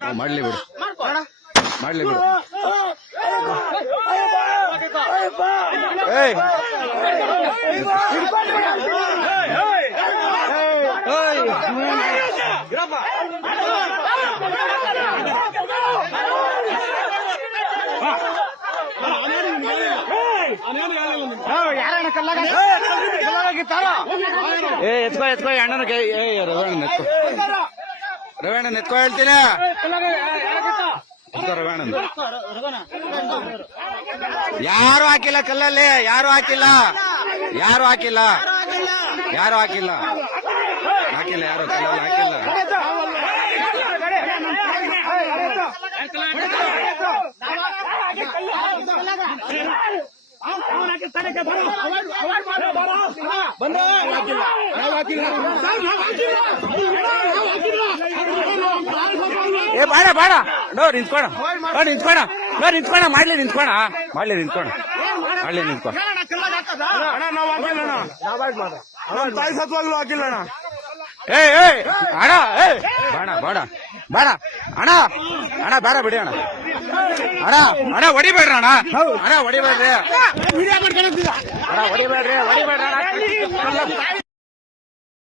ಮಾಡ್ಲಿ ಬಿಡು. ಮಾಡ್ಲಿ ಬಿಡು. ಏಯ್. ಏಯ್ ಏ ಎತ್ಕೋ ಎತ್ಕೋ ಅಣ್ಣನ ಕೈ ಏ ರವಣ್ಣ ಎತ್ಕೋ. ರವಣ್ಣ ಎತ್ಕೋ ಹೇಳ್ತೀನಿ? ಎತ್ಕೋ ರವಣ್ಣ ಯಾರು ಹಾಕಿಲ್ಲ ಕಲ್ಲಲ್ಲಿ ಯಾರು ಹಾಕಿಲ್ಲ ಯಾರು ಹಾಕಿಲ್ಲ ಯಾರು ಹಾಕಿಲ್ಲ ಹಾಕಿಲ್ಲ ಯಾರು ಕಲ್ಲಲ್ಲಿ ಹಾಕಿಲ್ಲ ಏ ಬಾಡ ಬಾಡ ನೋ ನಿಂತ್ಕೋಣ ನೋ ನಿಂತ್ಕೋಣ ನೋ ನಿಂತ್ಕೋಣ ಮಾಡ್ಲಿ ನಿಂತ್ಕೋಣ ಮಾಡ್ಲಿ ನಿಂತ್ಕೋಣ ಮಾಡ್ಲಿ ನಿಂತ್ಕೋ ತಾಯಿ ಸತ್ವಾಗ್ಲೂ ಹಾಕಿಲ್ಲ ಅಣ್ಣ ಏ ಏ ಅಣ್ಣ ಏ ಬಾಣ ಬಾಣ ಬಾಣ ಅಣ್ಣ ಅಣ್ಣ ಬೇಡ ಬಿಡಿ ಅಣ್ಣ ಅಣ್ಣ ಅಣ್ಣ ಹೊಡಿಬೇಡ್ರಿ ಅಣ್ಣ ಅಣ್ಣ ಹೊಡಿಬೇಡ್ರಿ ಅಣ್ಣ ಹೊಡಿಬೇಡ್ರಿ ಹೊಡಿಬೇಡ್ರಿ